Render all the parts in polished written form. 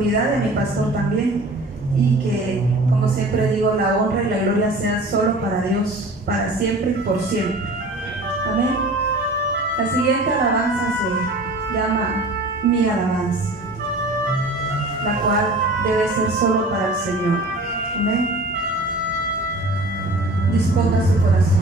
oportunidad, de mi pastor también, y que, como siempre digo, la honra y la gloria sea solo para Dios, para siempre y por siempre. Amén. La siguiente alabanza se llama Mi Alabanza, la cual debe ser solo para el Señor. Amén. Disponga su corazón.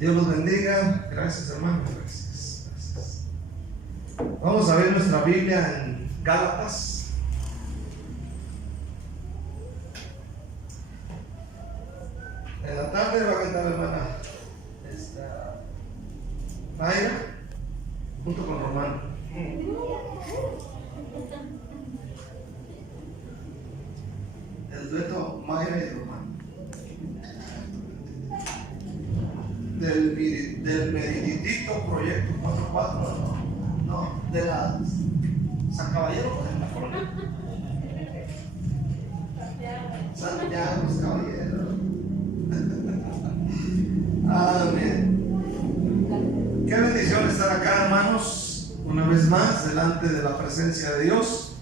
Dios los bendiga. Gracias, hermano. Gracias. Vamos a ver nuestra Biblia en Gálatas. En la tarde va a cantar la hermana Mayra junto con Romano. El dueto Mayra y Romano. Del Meridito Proyecto 44, no, de la San Caballero, en la colonia Santiago, los Caballeros. Amén. Qué bendición estar acá, hermanos, una vez más delante de la presencia de Dios.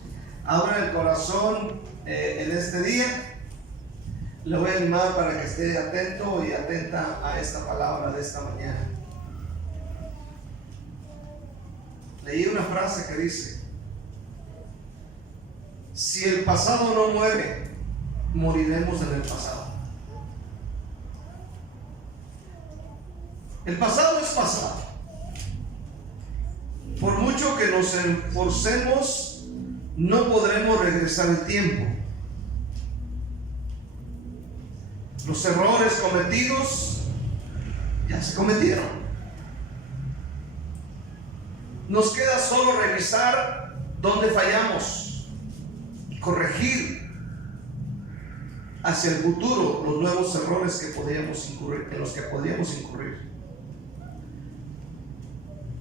Abra el corazón en este día. Le voy a animar para que esté atento y atenta a esta palabra de esta mañana. Leí una frase que dice: si el pasado no muere, moriremos en el pasado. El pasado es pasado. Por mucho que nos esforcemos, no podremos regresar el tiempo. Los errores cometidos ya se cometieron. Nos queda solo revisar dónde fallamos y corregir hacia el futuro los nuevos errores que podríamos incurrir, en los que podríamos incurrir.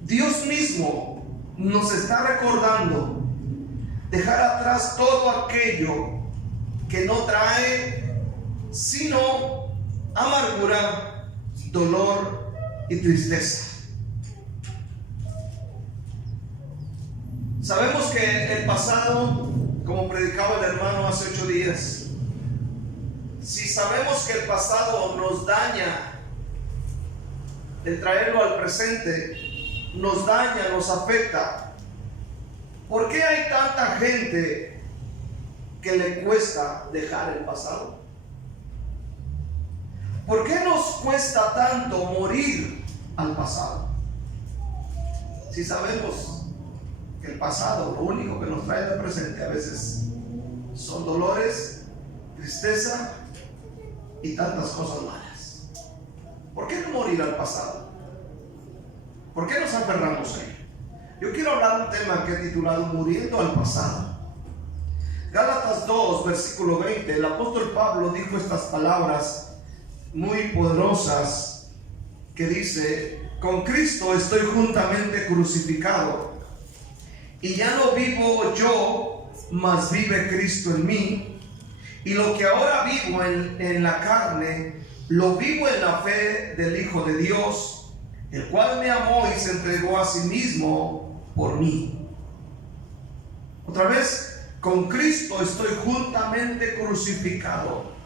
Dios mismo nos está recordando dejar atrás todo aquello que no trae sino amargura, dolor y tristeza. Sabemos que el pasado, como predicaba el hermano hace 8 días, si sabemos que el pasado nos daña, el traerlo al presente nos daña, nos afecta, ¿por qué hay tanta gente que le cuesta dejar el pasado? ¿Por qué nos cuesta tanto morir al pasado? Si sabemos que el pasado, lo único que nos trae al presente a veces son dolores, tristeza y tantas cosas malas. ¿Por qué no morir al pasado? ¿Por qué nos aferramos a él? Yo quiero hablar de un tema que he titulado Muriendo al pasado. Gálatas 2, versículo 20, el apóstol Pablo dijo estas palabras muy poderosas que dice: con Cristo estoy juntamente crucificado, y ya no vivo yo, mas vive Cristo en mí, y lo que ahora vivo en la carne, lo vivo en la fe del Hijo de Dios, el cual me amó y se entregó a sí mismo por mí. Otra vez, con Cristo estoy juntamente crucificado,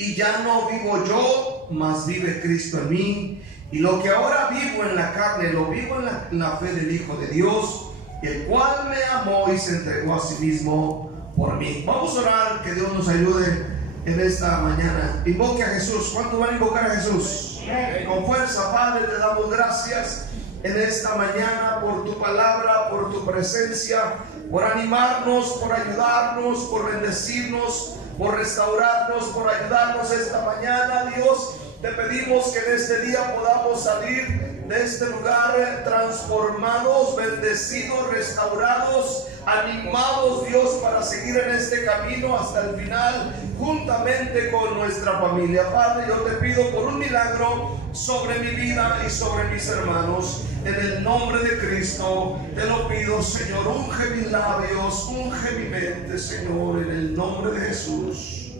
y ya no vivo yo, mas vive Cristo en mí, y lo que ahora vivo en la carne, lo vivo en la fe del Hijo de Dios, el cual me amó y se entregó a sí mismo por mí. Vamos a orar, que Dios nos ayude en esta mañana. Invoque a Jesús. ¿Cuánto van a invocar a Jesús? Con fuerza, Padre, te damos gracias en esta mañana por tu palabra, por tu presencia, por animarnos, por ayudarnos, por bendecirnos, por restaurarnos, por ayudarnos esta mañana. Dios, te pedimos que en este día podamos salir de este lugar transformados, bendecidos, restaurados, animados, Dios, para seguir en este camino hasta el final, juntamente con nuestra familia. Padre, yo te pido por un milagro sobre mi vida y sobre mis hermanos. En el nombre de Cristo te lo pido, Señor. Unge mis labios, unge mi mente, Señor, en el nombre de Jesús.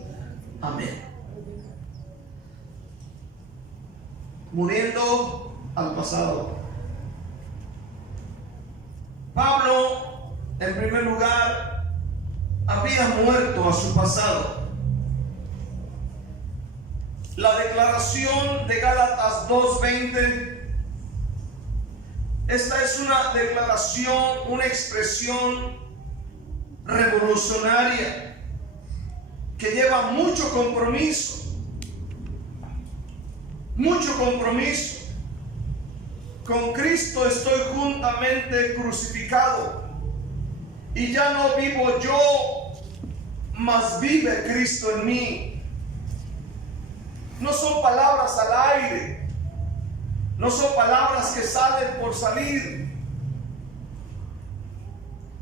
Amén. Muriendo al pasado. Pablo, en primer lugar, había muerto a su pasado. La declaración de Gálatas 2:20, esta es una declaración, una expresión revolucionaria que lleva mucho compromiso. mucho compromiso. Con Cristo estoy juntamente crucificado, y ya no vivo yo, mas vive Cristo en mí. No son palabras al aire, no son palabras que salen por salir.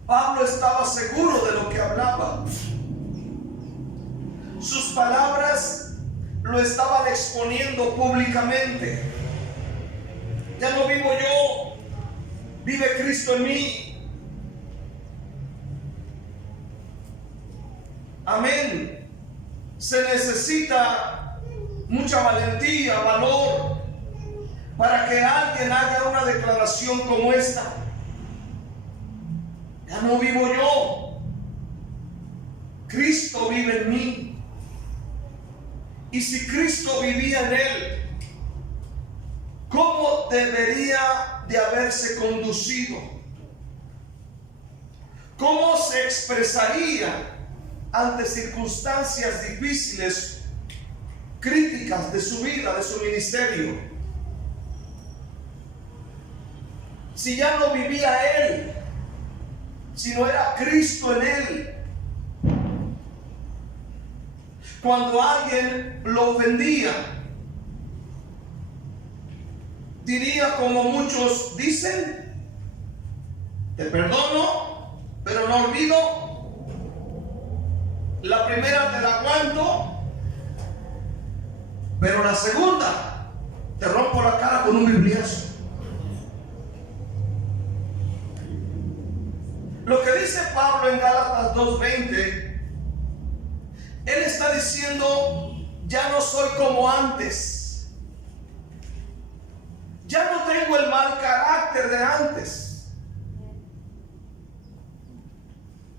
Pablo estaba seguro de lo que hablaba. Sus palabras lo estaban exponiendo públicamente. Ya no vivo yo, vive Cristo en mí. Amén. Se necesita mucha valentía, valor, para que alguien haga una declaración como esta. Ya no vivo yo, Cristo vive en mí. Y si Cristo vivía en él, ¿cómo debería de haberse conducido? ¿Cómo se expresaría ante circunstancias difíciles, críticas de su vida, de su ministerio? Si ya no vivía él, si no era Cristo en él. Cuando alguien lo ofendía, diría como muchos dicen: te perdono, pero no olvido. La primera te la aguanto, pero la segunda te rompo la cara con un bibliazo. Lo que dice Pablo en Gálatas 2:20, él está diciendo: ya no soy como antes. Ya no tengo el mal carácter de antes.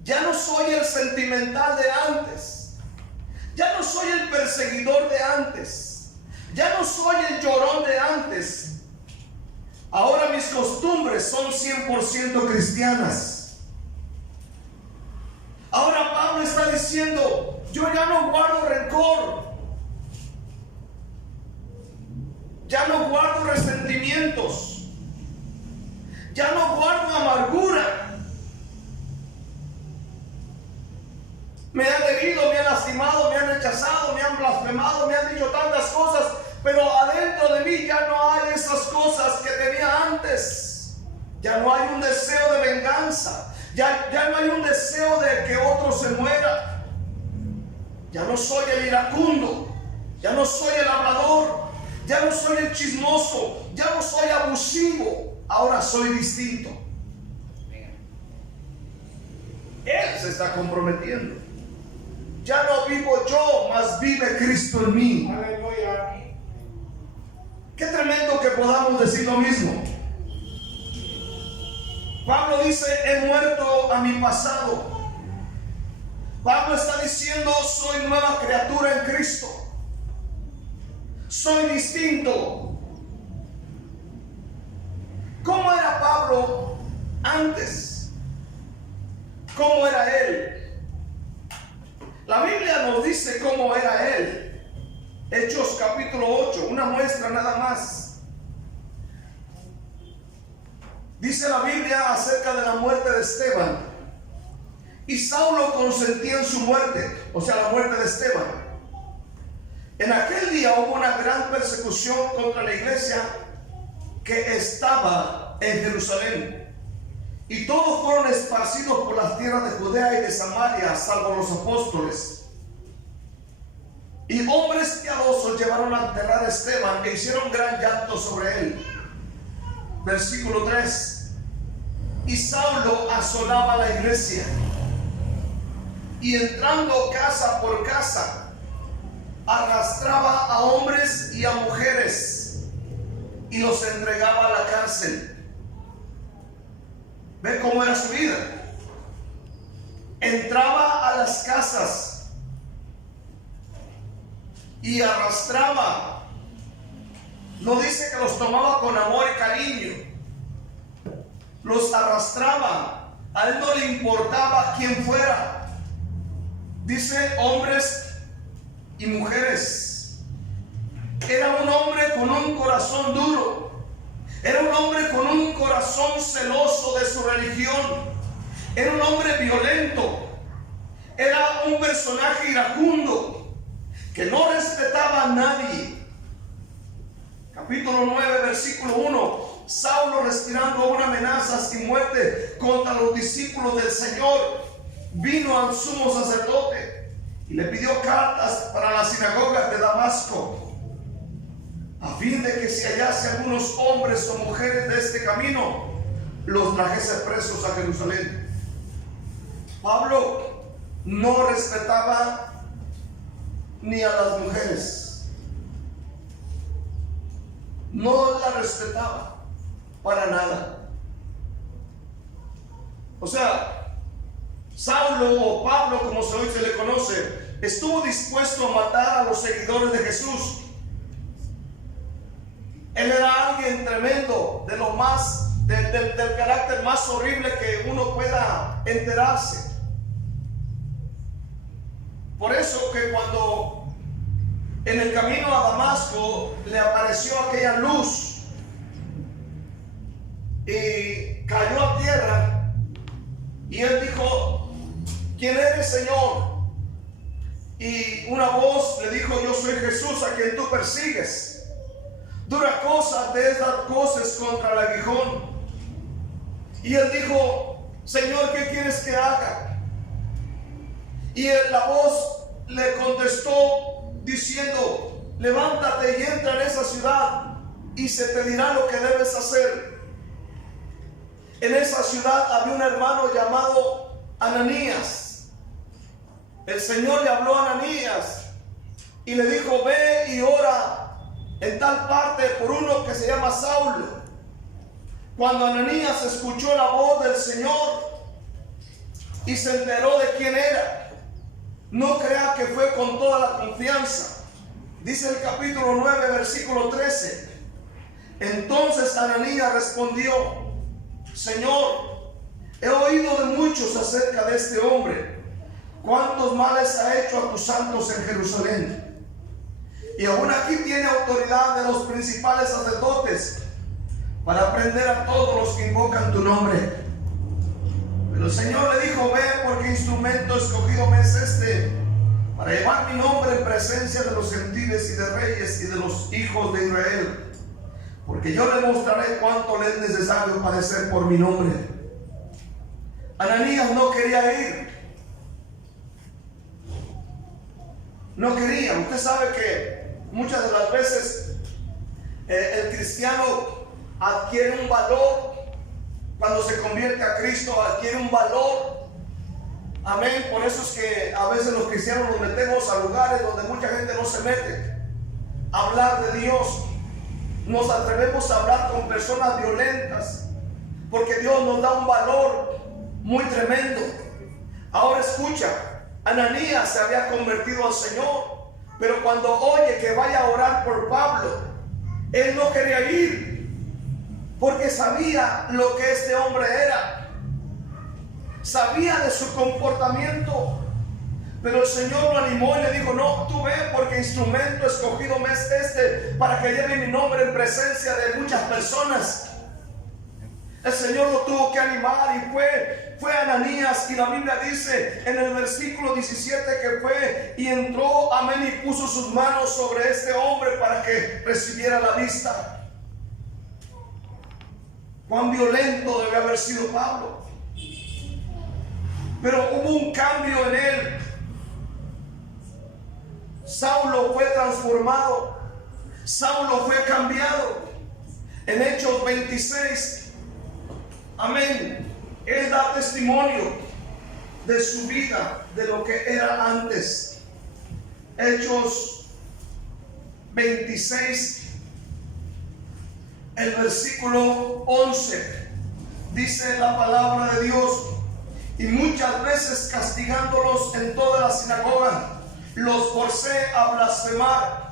Ya no soy el sentimental de antes. Ya no soy el perseguidor de antes. Ya no soy el llorón de antes. Ahora mis costumbres son 100% cristianas. Ahora Pablo está diciendo: yo ya no guardo rencor, ya no guardo resentimientos, ya no guardo amargura. Me han herido, me han lastimado, me han rechazado, me han blasfemado, me han dicho tantas cosas, pero adentro de mí ya no hay esas cosas que tenía antes. Ya no hay un deseo de venganza. Ya no hay un deseo de que otro se muera. Ya no soy el iracundo. Ya no soy el hablador. Ya no soy el chismoso. Ya no soy abusivo. Ahora soy distinto. Él se está comprometiendo. Ya no vivo yo, mas vive Cristo en mí. Aleluya. Qué tremendo que podamos decir lo mismo. Pablo dice: he muerto a mi pasado. Pablo está diciendo: soy nueva criatura en Cristo. Soy distinto. ¿Cómo era Pablo antes? ¿Cómo era él? La Biblia nos dice cómo era él. Hechos capítulo 8, una muestra nada más. Dice la Biblia acerca de la muerte de Esteban: y Saulo consentía en su muerte, o sea, la muerte de Esteban. En aquel día hubo una gran persecución contra la iglesia que estaba en Jerusalén, y todos fueron esparcidos por las tierras de Judea y de Samaria, salvo los apóstoles. Y hombres piadosos llevaron a enterrar a Esteban e hicieron gran llanto sobre él. Versículo 3. Y Saulo asolaba la iglesia, y entrando casa por casa, arrastraba a hombres y a mujeres y los entregaba a la cárcel. ¿Ve cómo era su vida? Entraba a las casas y arrastraba. No dice que los tomaba con amor y cariño. Los arrastraba. A él no le importaba quién fuera. Dice hombres y mujeres. Era un hombre con un corazón duro. Era un hombre con un corazón celoso de su religión. Era un hombre violento. Era un personaje iracundo que no respetaba a nadie. Capítulo 9, versículo 1. Saulo, respirando aún amenazas y muerte contra los discípulos del Señor, vino al sumo sacerdote y le pidió cartas para las sinagogas de Damasco, a fin de que si hallase algunos hombres o mujeres de este camino, los trajese presos a Jerusalén. Pablo no respetaba ni a las mujeres. No la respetaba para nada. O sea, Saulo o Pablo, como hoy se le conoce, estuvo dispuesto a matar a los seguidores de Jesús. Él era alguien tremendo, de lo más, del carácter más horrible que uno pueda enterarse. Por eso que cuando en el camino a Damasco le apareció aquella luz y cayó a tierra, y él dijo: ¿quién eres, Señor? Y una voz le dijo: yo soy Jesús a quien tú persigues. Dura cosa te es dar cosas contra el aguijón. Y él dijo: Señor, ¿qué quieres que haga? Y la voz le contestó diciendo: levántate y entra en esa ciudad y se te dirá lo que debes hacer. En esa ciudad había un hermano llamado Ananías. El Señor le habló a Ananías y le dijo: ve y ora en tal parte por uno que se llama Saulo. Cuando Ananías escuchó la voz del Señor y se enteró de quién era, no crea que fue con toda la confianza. Dice el capítulo 9, versículo 13. Entonces Ananías respondió: Señor, he oído de muchos acerca de este hombre, cuántos males ha hecho a tus santos en Jerusalén, y aún aquí tiene autoridad de los principales sacerdotes para prender a todos los que invocan tu nombre. Pero el Señor le dijo: ve, porque instrumento escogido me es este, para llevar mi nombre en presencia de los gentiles y de reyes y de los hijos de Israel, porque yo le mostraré cuánto le es necesario padecer por mi nombre. Ananías no quería ir. No quería. Usted sabe que muchas de las veces el cristiano adquiere un valor. Cuando se convierte a Cristo, adquiere un valor. Amén. Por eso es que a veces los cristianos nos metemos a lugares donde mucha gente no se mete. Hablar de Dios. Nos atrevemos a hablar con personas violentas, porque Dios nos da un valor muy tremendo. Ahora escucha, Ananías se había convertido al Señor, pero cuando oye que vaya a orar por Pablo, él no quería ir, porque sabía lo que este hombre era, sabía de su comportamiento. Pero el Señor lo animó y le dijo: no, tú ve, porque instrumento escogido me es este, para que lleve mi nombre en presencia de muchas personas. El Señor lo tuvo que animar y fue Ananías, y la Biblia dice en el versículo 17 que fue y entró, amén, y puso sus manos sobre este hombre para que recibiera la vista. Cuán violento debe haber sido Pablo. Pero hubo un cambio en él. Saulo fue transformado, Saulo fue cambiado. En Hechos 26, amén, él da testimonio de su vida, de lo que era antes. Hechos 26, el versículo 11, dice la palabra de Dios: y muchas veces castigándolos en toda la sinagoga, los forcé a blasfemar,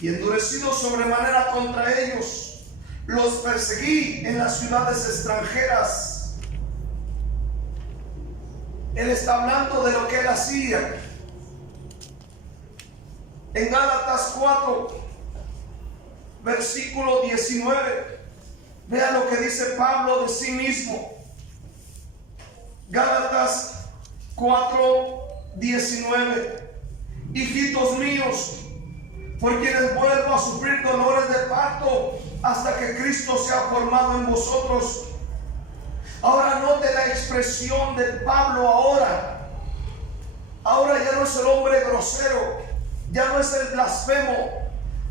y endurecido sobremanera contra ellos, los perseguí en las ciudades extranjeras. Él está hablando de lo que él hacía. En Gálatas 4, versículo 19. Vea lo que dice Pablo de sí mismo. Gálatas 4:19. Hijitos míos, por quienes vuelvo a sufrir dolores de parto hasta que Cristo sea formado en vosotros. Ahora note la expresión de Pablo ahora. Ahora ya no es el hombre grosero, ya no es el blasfemo.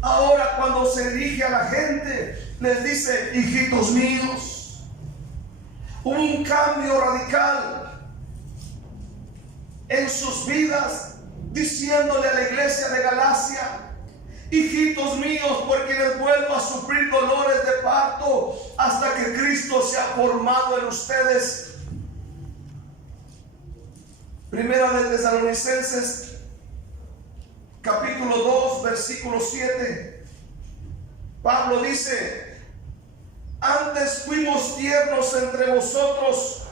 Ahora cuando se dirige a la gente, les dice, hijitos míos. Hubo un cambio radical en sus vidas, diciéndole a la iglesia de Galacia, hijitos míos, por quienes vuelvo a sufrir dolores de parto hasta que Cristo sea formado en ustedes. Primera de Tesalonicenses capítulo 2 versículo 7. Pablo dice, antes fuimos tiernos entre vosotros,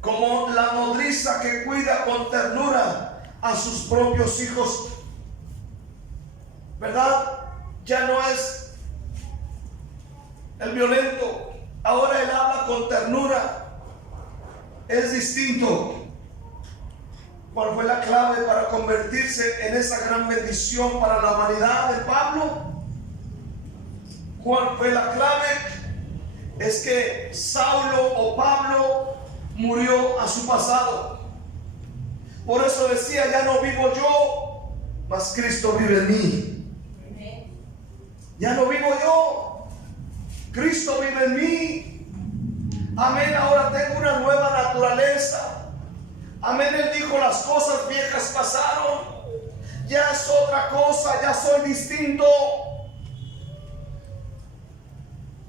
como la nodriza que cuida con ternura a sus propios hijos. ¿Verdad? Ya no es el violento, ahora él habla con ternura. Es distinto. ¿Cuál fue la clave para convertirse en esa gran bendición para la humanidad de Pablo? ¿Cuál fue la clave? Es que Saulo o Pablo murió a su pasado. Por eso decía, ya no vivo yo, mas Cristo vive en mí. Ya no vivo yo, Cristo vive en mí. Amén, ahora tengo una nueva naturaleza. Amén, él dijo, las cosas viejas pasaron, ya es otra cosa, ya soy distinto.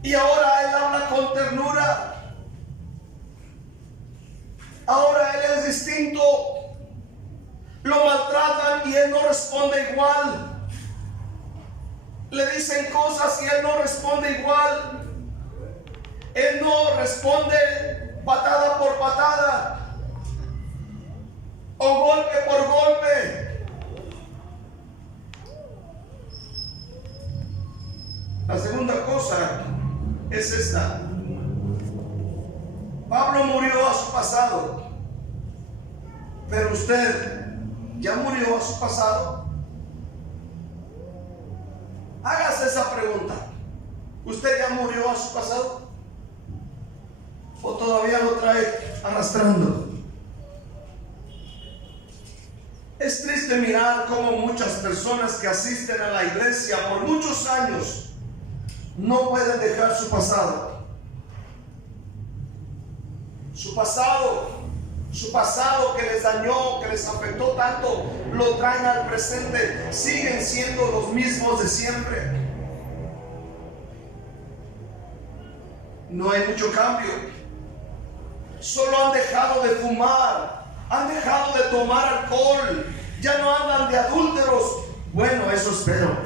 Y ahora él habla con ternura. Ahora él es distinto. Lo maltratan y él no responde igual. Le dicen cosas y él no responde igual. Él no responde patada por patada o golpe por golpe. La segunda cosa es esta. Pablo murió a su pasado, pero usted ya murió a su pasado. Hágase esa pregunta. ¿Usted ya murió a su pasado? ¿O todavía lo trae arrastrando? Es triste mirar cómo muchas personas que asisten a la iglesia por muchos años no pueden dejar su pasado. Su pasado que les dañó, que les afectó tanto, lo traen al presente. Siguen siendo los mismos de siempre. No hay mucho cambio. Solo han dejado de fumar, han dejado de tomar alcohol, ya no andan de adúlteros. Bueno, eso espero.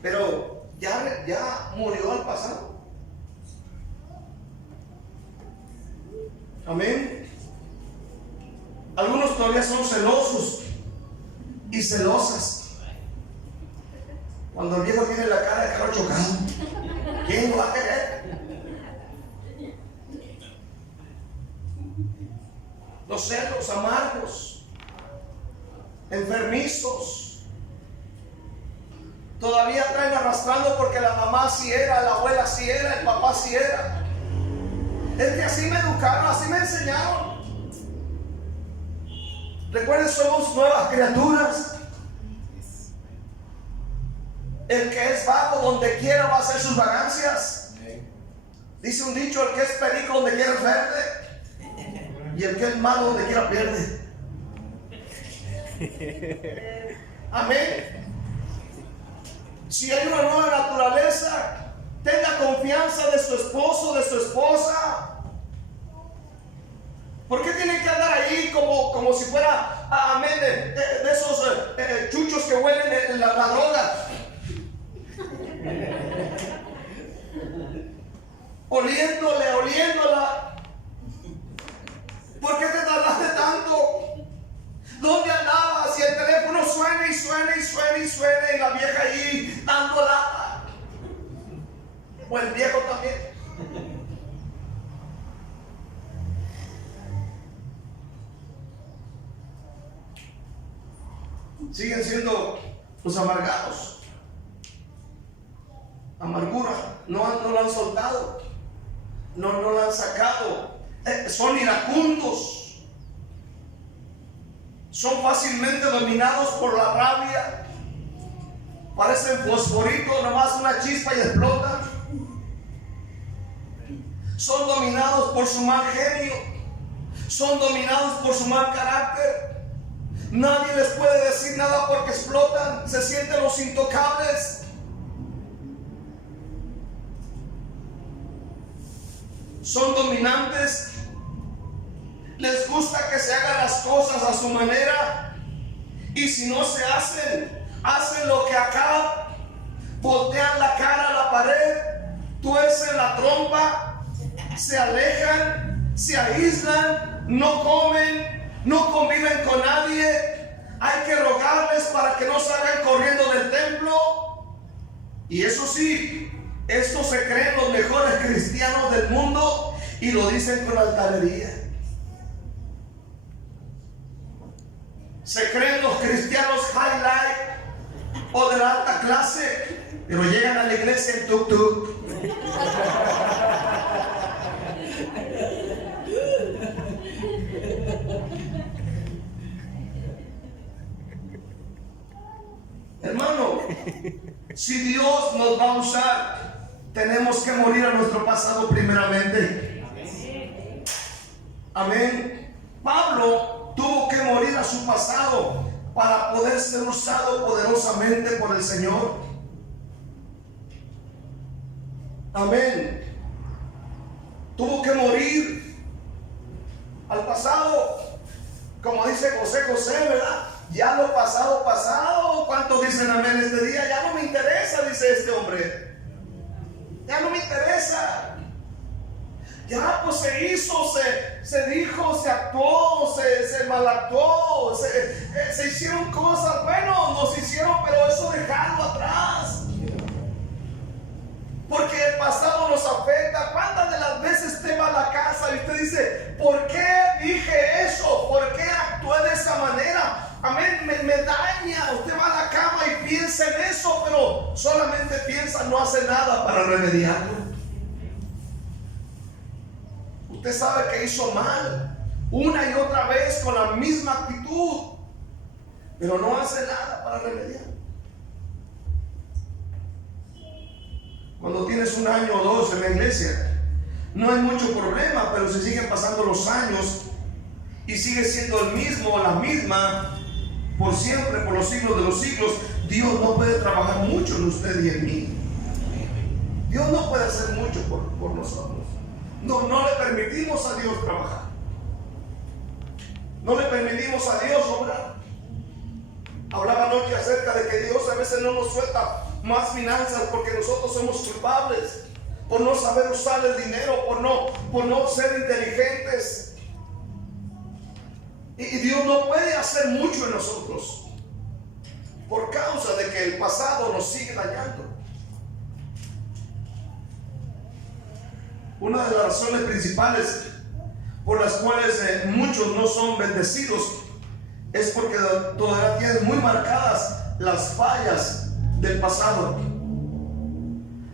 Pero ya murió al pasado. Amén. Algunos todavía son celosos y celosas. Cuando el viejo tiene la cara de carro chocado, ¿quién lo va a querer? Los celos amargos, enfermizos, todavía traen arrastrando porque la mamá sí era, la abuela sí era, el papá sí era. Es que así me educaron, así me enseñaron. Recuerden, somos nuevas criaturas. El que es vago donde quiera va a hacer sus vagancias. Dice un dicho, el que es perico donde quiera es verde, y el que es malo donde quiera pierde. Amén. Si hay una nueva naturaleza, tenga confianza de su esposo, de su esposa. ¿Por qué tienen que andar ahí como si fuera, amén, de esos chuchos que huelen la droga? Oliéndola. ¿Por qué te tardaste tanto? ¿Dónde andabas? Y el teléfono suena y suena y suena y suena y la vieja ahí dando lata. O el viejo también. Siguen siendo los amargados. Amargura, no la han soltado, no la han sacado. Son iracundos, son fácilmente dominados por la rabia. Parecen fosforitos, nomás una chispa y explotan. Son dominados por su mal genio, son dominados por su mal carácter. Nadie les puede decir nada porque explotan, se sienten los intocables. Son dominantes, les gusta que se hagan las cosas a su manera, y si no se hacen lo que acá, voltean la cara a la pared, tuercen la trompa, se alejan, se aíslan, no comen, no conviven con nadie. Hay que rogarles para que no salgan corriendo del templo. Y eso sí, estos se creen los mejores cristianos del mundo y lo dicen con altanería. Se creen los cristianos highlight o de la alta clase, pero llegan a la iglesia en tuk-tuk. Hermano, si Dios nos va a usar, tenemos que morir a nuestro pasado primeramente. Amén. Pablo tuvo que morir a su pasado para poder ser usado poderosamente por el Señor. Amén. Tuvo que morir al pasado, como dice José, ¿verdad? Ya lo pasado, pasado. ¿Cuántos dicen amén este día? Ya no me interesa, dice este hombre. Ya no me interesa. Ya pues se hizo, se dijo, se actuó, se malactuó, se hicieron cosas. Bueno, nos hicieron, pero eso dejadlo atrás. Porque el pasado nos afecta. ¿Cuántas de las veces usted va a la casa y usted dice, ¿por qué dije eso? ¿Por qué actué de esa manera? Amén, me daña. Usted va a la cama y piensa en eso, pero solamente piensa, no hace nada para remediarlo. Usted sabe que hizo mal una y otra vez con la misma actitud, pero no hace nada para remediarlo. Cuando tienes un año o dos en la iglesia, no hay mucho problema, pero si siguen pasando los años y sigue siendo el mismo o la misma por siempre, por los siglos de los siglos, Dios no puede trabajar mucho en usted y en mí. Dios no puede hacer mucho por nosotros. No le permitimos a Dios trabajar. No le permitimos a Dios obrar. Hablaba anoche acerca de que Dios a veces no nos suelta más finanzas porque nosotros somos culpables, por no saber usar el dinero, por no ser inteligentes. Y Dios no puede hacer mucho en nosotros por causa de que el pasado nos sigue dañando. Una de las razones principales por las cuales muchos no son bendecidos es porque todavía tienen muy marcadas las fallas del pasado,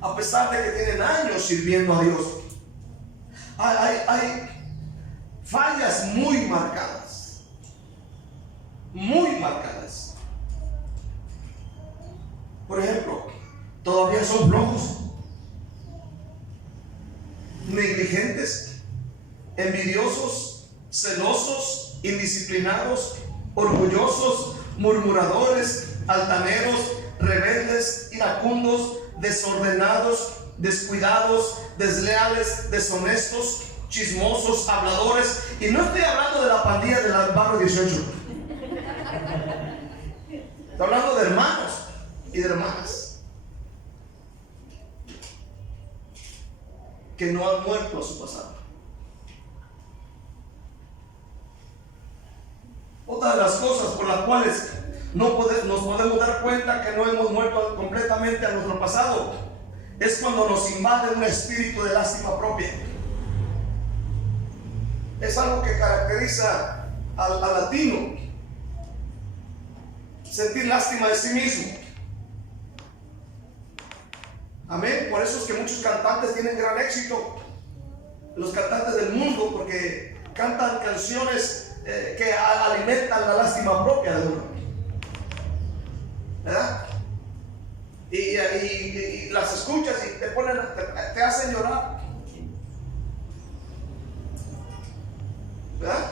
a pesar de que tienen años sirviendo a Dios. Hay fallas muy marcadas, muy marcadas. Por ejemplo, todavía son flojos, negligentes, envidiosos, celosos, indisciplinados, orgullosos, murmuradores, altaneros, rebeldes, iracundos, desordenados, descuidados, desleales, deshonestos, chismosos, habladores. Y no estoy hablando de la pandilla del barrio 18. Estoy hablando de hermanos y de hermanas que no han muerto a su pasado. Otra de las cosas cuales nos podemos dar cuenta que no hemos muerto completamente a nuestro pasado es cuando nos invade un espíritu de lástima propia. Es algo que caracteriza al latino, sentir lástima de sí mismo. Amén. Por eso es que muchos cantantes tienen gran éxito, los cantantes del mundo, porque cantan canciones que alimentan la lástima propia de uno, ¿verdad? Y las escuchas y te hacen llorar, ¿verdad?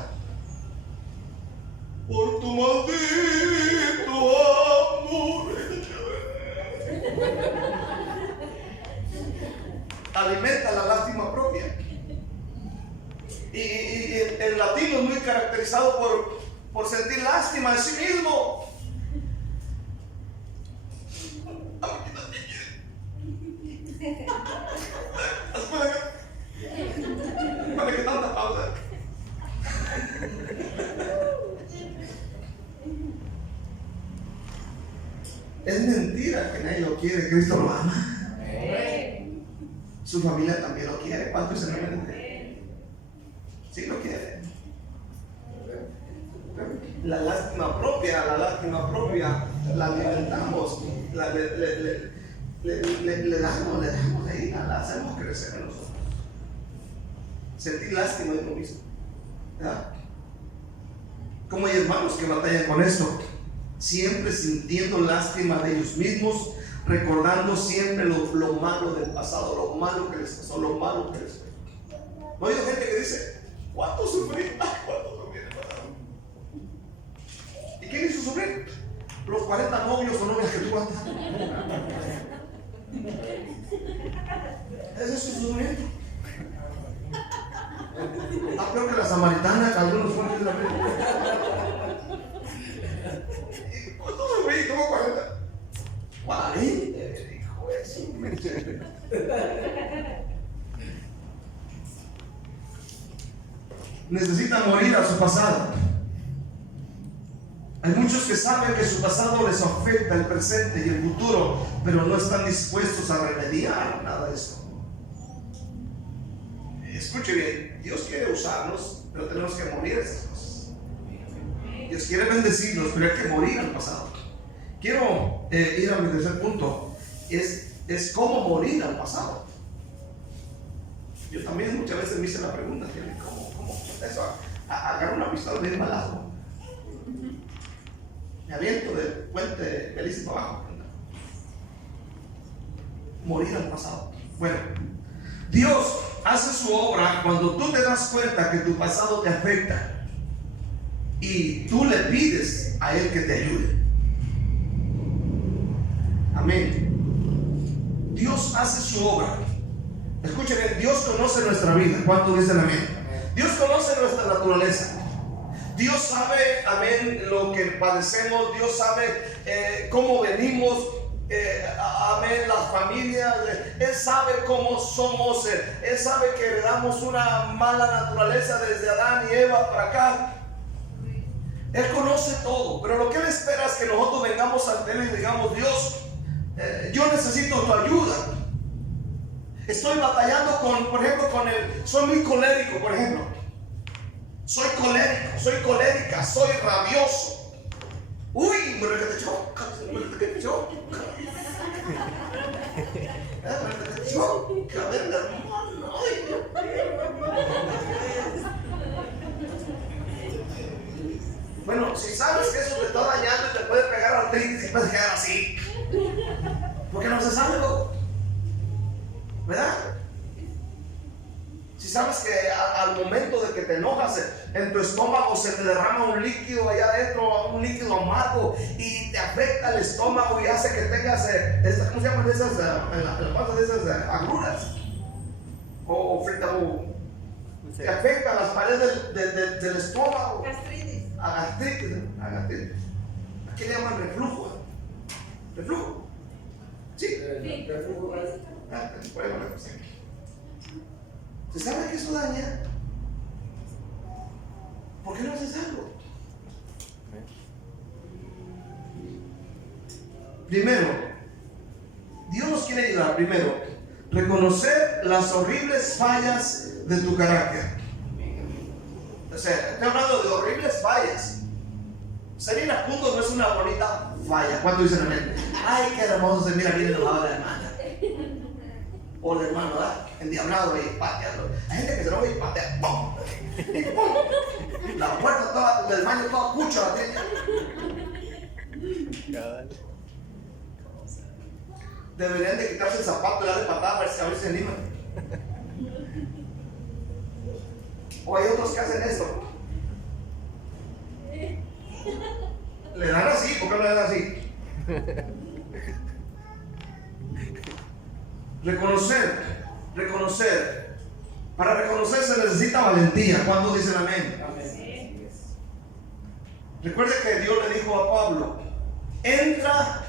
Por tu maldito amor. Alimenta la lástima propia. Y el latino es muy caracterizado por sentir lástima de sí mismo. ¿Para qué tanta pausa? Es mentira que nadie lo quiere. Cristo lo ama. Su familia también lo quiere. ¿Cuántos se entienden? Sí lo quiere. La lástima propia la alimentamos, le damos ahí, la hacemos crecer en nosotros. Sentir lástima de uno mismo, ¿verdad? Como hay hermanos que batallan con esto, siempre sintiendo lástima de ellos mismos, recordando siempre lo malo del pasado, lo malo que les pasó, lo malo que les fue. ¿No ha habido gente que dice, ¿cuánto sufrí? ¿Cuánto sufrí? ¿Y quién hizo sufrir? Los 40 novios o novias que tú andas. Ese es su sufrimiento. Peor que la samaritana, que algunos fueron de la vida. ¿Cuánto sufrí? Tuvo 40. 40, hijo de su. Necesitan morir a su pasado. Hay muchos que saben que su pasado les afecta el presente y el futuro, pero no están dispuestos a remediar nada de esto. Escuche bien, Dios quiere usarnos, pero tenemos que morir a esas cosas. Dios quiere bendecirnos, pero hay que morir al pasado. Quiero ir a mi tercer punto, es cómo morir al pasado. Yo también muchas veces me hice la pregunta, ¿cómo eso? Agarro una pistola bien balazo. Me aviento del puente feliz para abajo. Morir al pasado. Bueno, Dios hace su obra cuando tú te das cuenta que tu pasado te afecta y tú le pides a Él que te ayude. Amén. Dios hace su obra. Escuchen, Dios conoce nuestra vida. ¿Cuántos dicen amén? Dios conoce nuestra naturaleza. Dios sabe, amén, lo que padecemos. Dios sabe cómo venimos, amén, las familias. Él sabe cómo somos. Él sabe que heredamos una mala naturaleza desde Adán y Eva para acá. Él conoce todo, pero lo que Él espera es que nosotros vengamos ante Él y digamos, Dios, yo necesito tu ayuda. Estoy batallando por ejemplo, soy muy colérico, por ejemplo. Soy colérico, soy colérica, soy rabioso. Uy, mira que te choca, mira que te choca. Mira que te choca, venga, hermano. Bueno, si sabes que eso te está dañando y te puede pegar artritis y puedes quedar así, porque no se sabe, ¿verdad? Si sabes que al momento de que te enojas, en tu estómago se te derrama un líquido allá adentro, un líquido amargo, y te afecta el estómago y hace que tengas, ¿cómo se llaman esas? La panza de esas agruras. O te afecta las paredes del estómago. Gastritis. Gastritis. Aquí le llaman reflujo. ¿Reflujo? Sí. Reflujo. ¿Se sabe que eso daña? ¿Por qué no haces algo? Primero, Dios nos quiere ayudar. Primero, reconocer las horribles fallas de tu carácter. O sea, estoy hablando de horribles fallas. Ser iracundo no es una bonita falla. ¿Cuánto dicen amén? Ay, qué hermoso se mira bien enojado de la hermana. O el hermano, ¿verdad? Endiablado ahí, pateando. Hay gente que se lo ve y patea. ¡Pum! Y ¡pum! La puerta toda, del baño toda cucho la tiene. Deberían de quitarse el zapato y darle patada a ver si se animan. O hay otros que hacen esto. Le dan así, ¿por qué no le dan así? Reconocer. Para reconocer se necesita valentía. ¿Cuándo dicen amén? Amén. Recuerde que Dios le dijo a Pablo: entra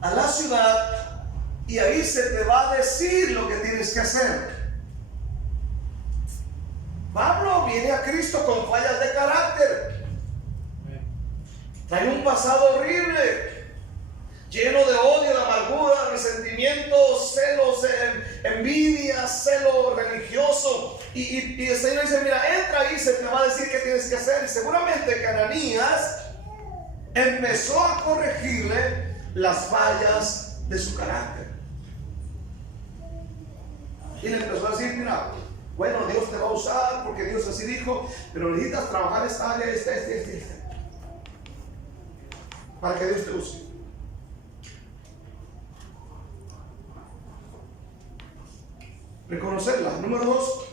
a la ciudad y ahí se te va a decir lo que tienes que hacer. Pablo viene a Cristo con fallas de carácter. Trae un pasado horrible, lleno de odio, de amargura, resentimiento, celos, envidia, celo religioso. Y el Señor dice: mira, entra ahí, se te va a decir qué tienes que hacer. Y seguramente que Ananías empezó a corregirle las fallas de su carácter. Y le empezó a decir: mira, bueno, Dios te va a usar porque Dios así dijo, pero necesitas trabajar esta área, esta, para que Dios te use. Reconocerla. Número 2,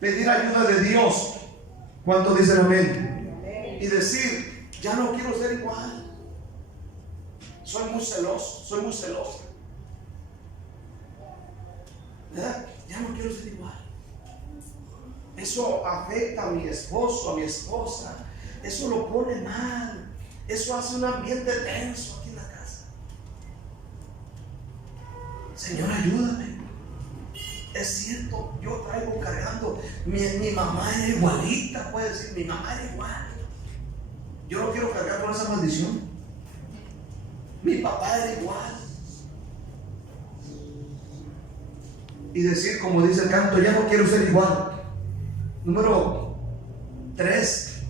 pedir ayuda de Dios. ¿Cuánto dicen amén? Y decir: ya no quiero ser igual. Soy muy celosa. ¿Verdad? Ya no quiero ser igual. Eso afecta a mi esposo, a mi esposa. Eso lo pone mal. Eso hace un ambiente tenso aquí en la casa. Señor, ayúdame. Es cierto, yo traigo cargando. Mi mamá era igualita, puede decir, mi mamá era igual. Yo no quiero cargar con esa maldición. Mi papá era igual. Y decir, como dice el canto: ya no quiero ser igual. Número 3,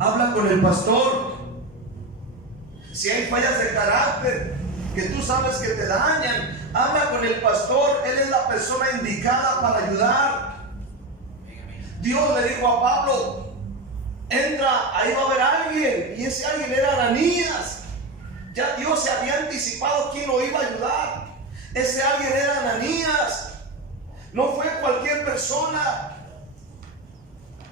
habla con el pastor. Si hay fallas de carácter que tú sabes que te dañan, habla con el pastor. Él es la persona indicada para ayudar. Dios le dijo a Pablo: entra, ahí va a haber alguien. Y ese alguien era Ananías. Ya Dios se había anticipado quién lo iba a ayudar. Ese alguien era Ananías. No fue cualquier persona.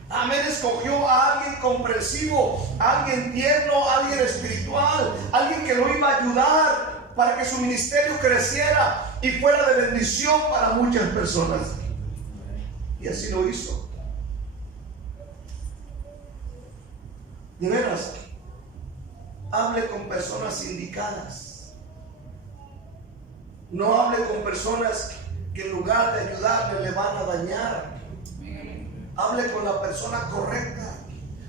Amén. Escogió a alguien comprensivo, alguien tierno, alguien espiritual, alguien que lo iba a ayudar para que su ministerio creciera y fuera de bendición para muchas personas. Y así lo hizo. De veras, hable con personas indicadas. No hable con personas que en lugar de ayudarle le van a dañar. Hable con la persona correcta,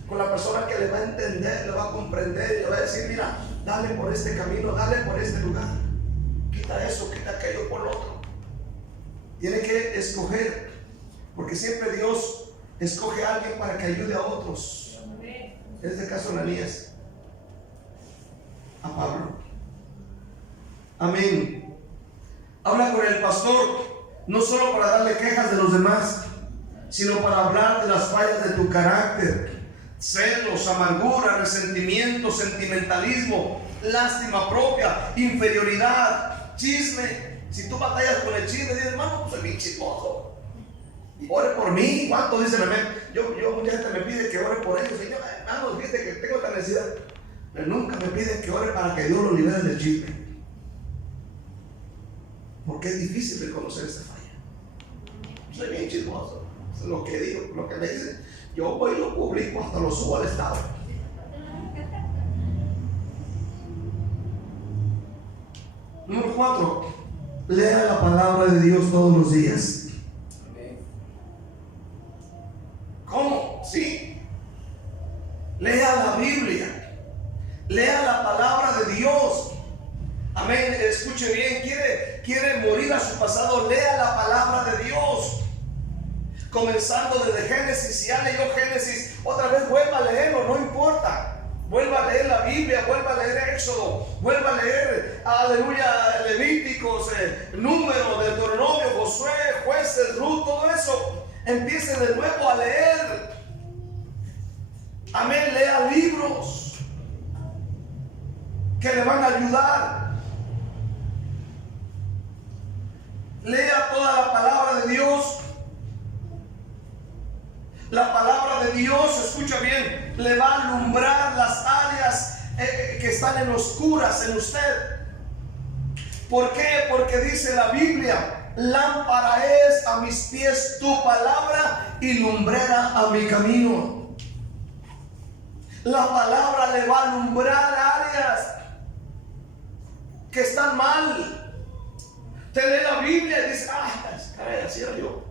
con la persona que le va a entender, le va a comprender y le va a decir: mira, dale por este camino, dale por este lugar, quita eso, quita aquello, por lo otro. Tiene que escoger, porque siempre Dios escoge a alguien para que ayude a otros. En este caso, Ananías, a Pablo. Amén. Habla con el pastor, no solo para darle quejas de los demás, sino para hablar de las fallas de tu carácter: celos, amargura, resentimiento, sentimentalismo, lástima propia, inferioridad, chisme. Si tú batallas con el chisme, dices: hermano, pues soy bien chismoso, ore por mí. ¿Cuánto dicen amén? Yo mucha gente me pide que ore por ellos. Señor, hermano, fíjate que tengo esta necesidad, pero nunca me piden que ore para que Dios lo libere del chisme, porque es difícil reconocer esta falla. Soy bien chismoso. Lo que digo, lo que me dicen, yo voy y lo publico, hasta lo subo al estado. Número 4, lea la palabra de Dios todos los días. ¿Cómo? Sí. Lea la Biblia, lea la palabra de Dios. escuche bien, quiere morir a su pasado, lea la palabra de Dios. Comenzando desde Génesis, si ya leyó Génesis, otra vez vuelva a leerlo, no importa. Vuelva a leer la Biblia, vuelva a leer Éxodo, vuelva a leer, aleluya, Levíticos, Números, Deuteronomio, Josué, Jueces, Ruth, todo eso. Empiece de nuevo a leer. Amén, lea libros que le van a ayudar. Lea toda la palabra de Dios. La palabra de Dios, escucha bien, le va a alumbrar las áreas que están en oscuras en usted. ¿Por qué? Porque dice la Biblia: lámpara es a mis pies tu palabra y lumbrera a mi camino. La palabra le va a alumbrar áreas que están mal. Te lee la Biblia y dice: caray, así era yo.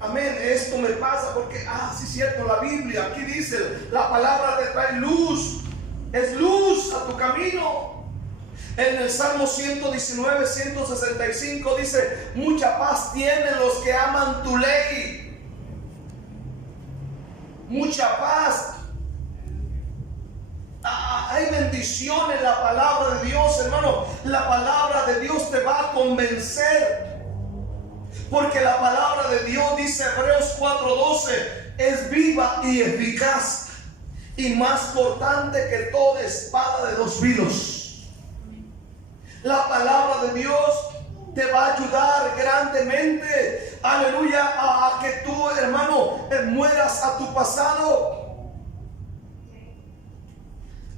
Amén, esto me pasa porque, sí es cierto, la Biblia, aquí dice, la palabra te trae luz, es luz a tu camino. En el Salmo 119, 165 dice: mucha paz tienen los que aman tu ley. Mucha paz. Hay bendición en la palabra de Dios, hermano. La palabra de Dios te va a convencer. Porque la palabra de Dios, dice Hebreos 4:12, es viva y eficaz y más cortante que toda espada de dos filos. La palabra de Dios te va a ayudar grandemente, aleluya, a que tú, hermano, mueras a tu pasado.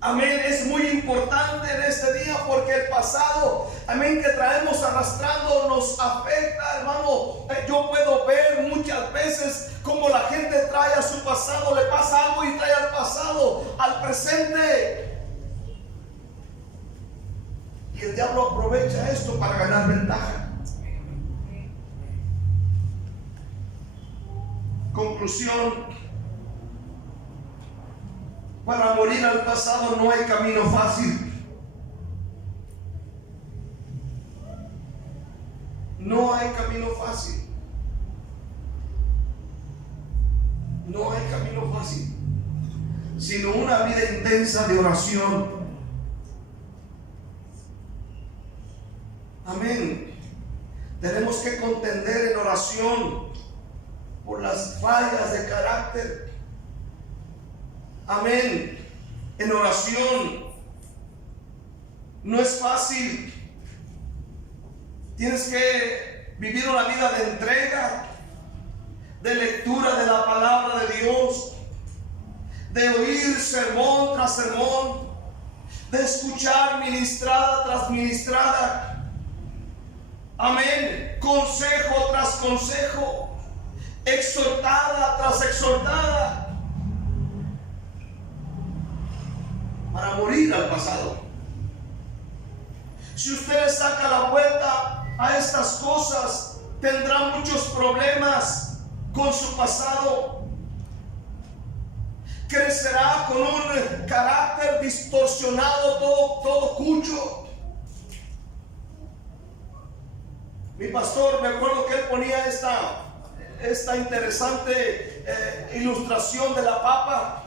Amén, es muy importante en este día porque el pasado, amén, que traemos arrastrando nos afecta, hermano. Yo puedo ver muchas veces como la gente trae a su pasado, le pasa algo y trae al pasado al presente. Y el diablo aprovecha esto para ganar ventaja. Conclusión: para morir al pasado no hay camino fácil. No hay camino fácil. No hay camino fácil, sino una vida intensa de oración. Amén. Tenemos que contender en oración por las fallas de carácter. Amén. En oración. No es fácil. Tienes que vivir una vida de entrega, de lectura de la palabra de Dios, de oír sermón tras sermón, de escuchar ministrada tras ministrada. Amén. Consejo tras consejo, exhortada tras exhortada, para morir al pasado. Si usted saca la vuelta a estas cosas, tendrá muchos problemas con su pasado. Crecerá con un carácter distorsionado, todo cucho. Mi pastor, me acuerdo que él ponía esta interesante ilustración de la papa.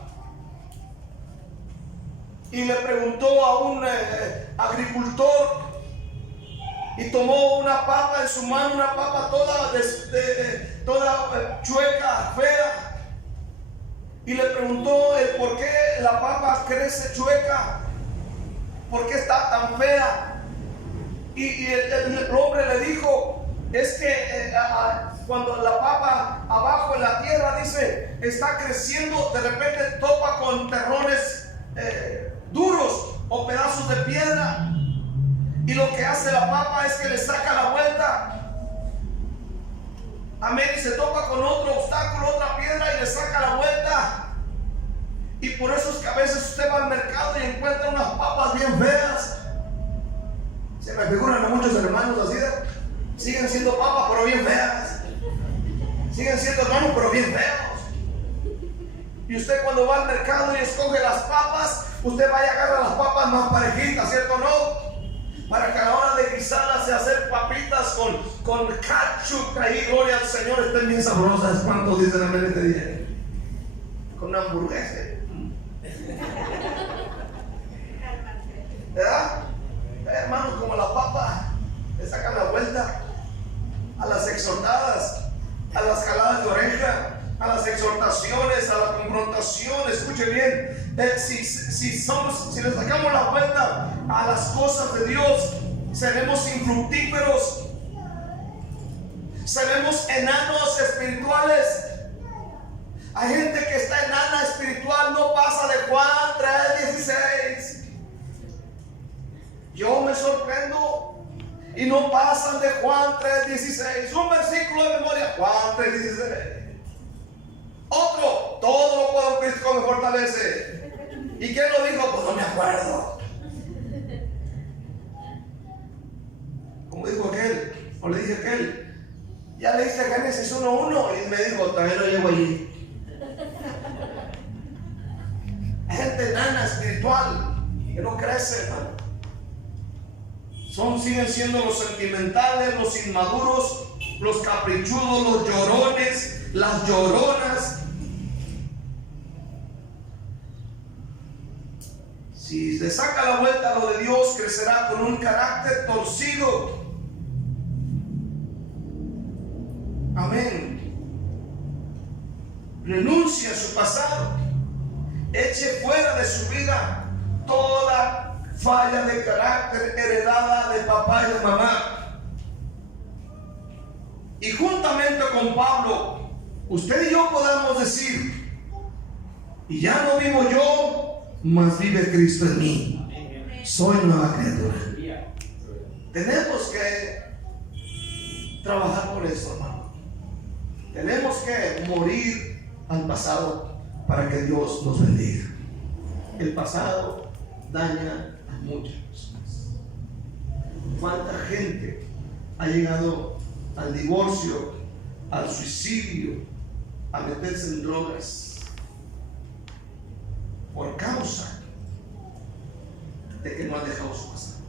Y le preguntó a un agricultor, y tomó una papa en su mano, una papa toda chueca, fea, y le preguntó el por qué la papa crece chueca, por qué está tan fea. Y el hombre le dijo: es que cuando la papa abajo en la tierra, dice, está creciendo, de repente topa con terrones duros o pedazos de piedra, y lo que hace la papa es que le saca la vuelta. Amén. Y se topa con otro obstáculo, otra piedra, y le saca la vuelta. Y por eso es que a veces usted va al mercado y encuentra unas papas bien feas. Se me figuran a muchos hermanos así, siguen siendo papas pero bien feas, siguen siendo hermanos pero bien feos. Y usted, cuando va al mercado y escoge las papas, usted vaya a agarrar las papas más parejitas, ¿cierto o no? Para que a la papas con ketchup ahí, gloria al Señor, estén bien sabrosas. ¿Cuántos dicen amén este día? Con una hamburguesa. ¿Verdad? Hermanos, como la papa le sacan la vuelta a las exhortadas, a las jaladas de oreja, a las exhortaciones, a la confrontación. Escuche bien, si le sacamos la vuelta a las cosas de Dios, seremos infructíferos, seremos enanos espirituales. Hay gente que está enana espiritual, no pasa de Juan 3:16. Yo me sorprendo y no pasan de Juan 3:16. Un versículo de memoria, Juan 3:16. Otro, todo lo puedo en Cristo que me fortalece. ¿Y quién lo dijo? Pues no me acuerdo. Como dijo aquel, o le dije aquel, ya le hice Génesis 1:1 y me dijo, también lo llevo allí. Gente enana espiritual que no crece, hermano. Siguen siendo los sentimentales, los inmaduros, los caprichudos, los llorones, las lloronas. Si se saca la vuelta a lo de Dios, crecerá con un carácter torcido. Amén. Renuncie a su pasado. Eche fuera de su vida toda falla de carácter heredada de papá y de mamá. Y juntamente con Pablo, usted y yo podamos decir: y ya no vivo yo, mas vive Cristo en mí. Soy nueva criatura. Tenemos que trabajar por eso, hermano. Tenemos que morir al pasado para que Dios nos bendiga. El pasado daña a muchas personas. ¿Cuánta gente ha llegado al divorcio, al suicidio, a meterse en drogas por causa de que no han dejado su pasado?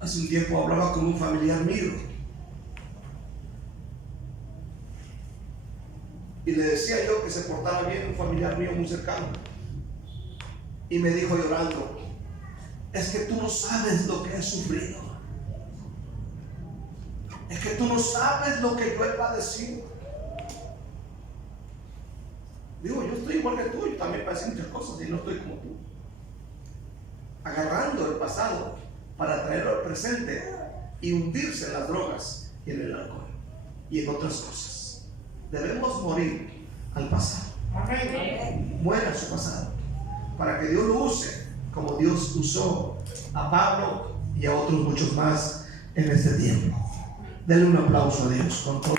Hace un tiempo hablaba con un familiar mío y le decía yo que se portara bien, un familiar mío muy cercano, y me dijo llorando: es que tú no sabes lo que he sufrido, es que tú no sabes lo que yo he padecido. Digo, yo estoy igual que tú, yo también padecí muchas cosas y no estoy como tú, agarrando el pasado para traerlo al presente y hundirse en las drogas y en el alcohol y en otras cosas. Debemos morir al pasado. Amén. Muera su pasado para que Dios lo use como Dios usó a Pablo y a otros muchos más en este tiempo. Denle un aplauso a Dios con todo.